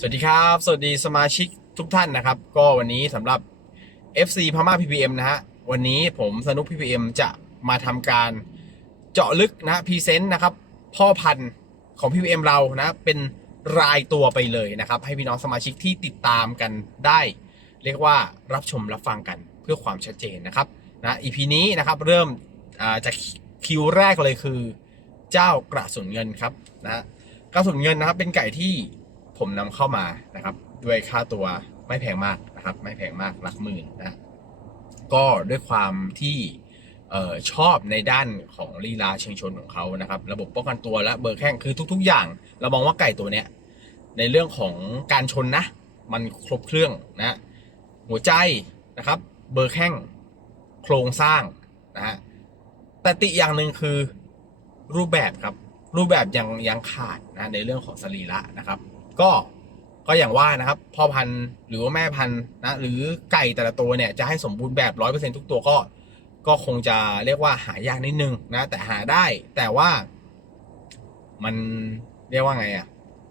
สวัสดีครับ สวัสดีสมาชิกทุกท่านนะครับ ก็วันนี้สำหรับ FC พม่า PPM นะฮะ วันนี้ผมสนุก PPM จะมาทำการเจาะลึกนะพรีเซนต์นะครับ พ่อพันธุ์ของ PPM เรานะเป็นรายตัวไปเลยนะครับ ให้พี่น้องสมาชิกที่ติดตามกันได้ เรียกว่ารับชมรับฟังกันเพื่อความชัดเจนนะครับนะ EP นี้นะครับเริ่มจากคิวแรกเลยคือ เจ้ากระสุนเงินครับนะกระสุนเงินนะครับเป็นไก่ที่ ผมนำเข้ามานะครับ ด้วยค่าตัวไม่แพงมากนะครับ ไม่แพงมากหลักหมื่นนะก็ด้วยความที่ชอบในด้านของลีลาเชิงชนของเขานะครับ ระบบป้องกันตัวและเบอร์แข้งคือทุก ๆ อย่าง เรามองว่าไก่ตัวเนี้ยในเรื่องของการชนนะ มันครบเครื่องนะหัวใจนะครับ เบอร์แข้งโครงสร้างนะฮะแต่ติอย่างหนึ่งคือรูปแบบครับ รูปแบบยังยังขาดนะในเรื่องของสรีระนะครับ ก็ก็อย่างว่านะครับพ่อพันธุ์หรือว่าแม่พันธุ์นะหรือไก่แต่ละตัวเนี่ยจะให้สมบูรณ์แบบร้อยเปอร์เซ็นทุกตัวก็ ก็คงจะเรียกว่าหายากนิดนึงนะแต่หาได้แต่ว่ามันเรียกว่าไงอะ่ะ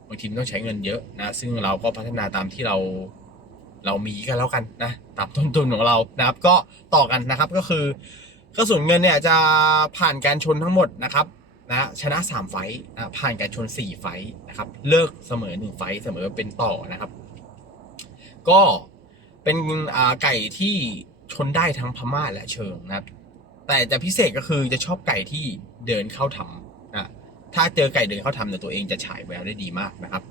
บางทีมันต้องใช้เงินเยอะนะ ซึ่งเราก็พัฒนาตามที่เราเรามีกันแล้วกันนะตามต้นทุนของเรานะครับ ก็ต่อกันนะครับก็คือกระสุนเงินเนี่ยจะผ่านการชนทั้งหมดนะครับ นะชนะ3ไฟท์นะผ่านการชน 4 ไฟท์นะครับเลิกเสมอ 1 ไฟท์เสมอเป็นต่อนะครับ ก็เป็นไก่ที่ชนได้ทั้งพม่าและเชิงนะแต่จะพิเศษก็คือจะชอบไก่ที่เดินเข้าทำนะถ้าเจอไก่เดินเข้าทำเนี่ยตัวเองจะฉายแววได้ดีมากนะครับ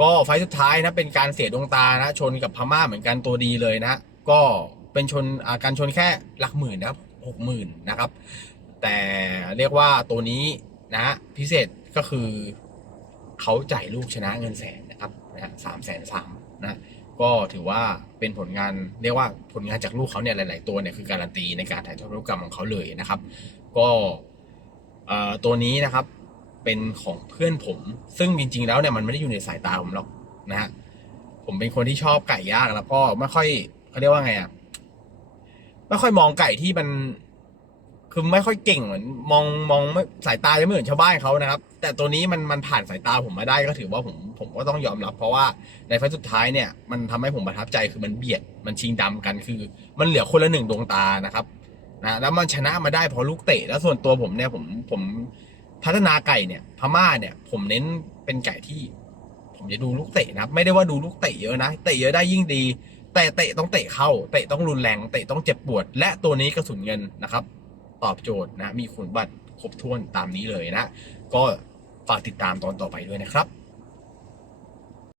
ก็ไฟล์สุดท้ายนะเป็นการเสียดวงตานะชนกับพม่าเหมือนกันตัวดีเลยนะ ก็เป็นชนการชนแค่หลักหมื่นนะครับหกหมื่นนะครับ แต่เรียกว่าตัวนี้ นะพิเศษก็คือเขาจ่ายลูกชนะเงินแสนนะครับนะสามแสนสามนะก็ถือว่าเป็นผลงานเรียกว่าผลงานจากลูกเขาเนี่ยหลาย ๆ ตัวเนี่ยคือการันตีในการถ่ายทอดพันธุกรรมของเขาเลยนะครับ ก็เอ่อตัวนี้นะครับเป็นของเพื่อนผม ซึ่งจริง ๆ แล้วเนี่ยมันไม่ได้อยู่ในสายตาผมหรอกนะฮะผมเป็นคนที่ชอบไก่ย่างแล้วก็ไม่ค่อยเขาเรียกว่าไงอะไม่ค่อยมองไก่ที่มัน คือไม่ค่อยเก่งเหมือนมองมองไม่สายตาจะไม่เหมือนชาวบ้านเขานะครับ แต่ตัวนี้มันมันผ่านสายตาผมมาได้ก็ถือว่าผมผมก็ต้องยอมรับ เพราะว่าในไฟล์สุดท้ายเนี่ยมันทำให้ผมประทับใจคือมันเบียดมันชิงดำกันคือ มันเหลือคนละหนึ่งดวงตานะครับนะแล้วมันชนะมาได้เพราะลูกเตะแล้วส่วนตัวผมเนี่ยผมผมพัฒนาไก่เนี่ยพม่าเนี่ย ผมเน้นเป็นไก่ที่ ผมจะดูลูกเตะนะครับไม่ได้ว่าดูลูกเตะเยอะนะเตะเยอะได้ยิ่งดี แต่เตะต้องเตะเข้าเตะต้องรุนแรงเตะต้องเจ็บปวด และตัวนี้กระสุนเงินนะครับ ตอบโจทย์นะมีคุณบัตรครบถ้วนตามนี้เลยนะ ก็ฝากติดตามตอนต่อไปด้วยนะครับ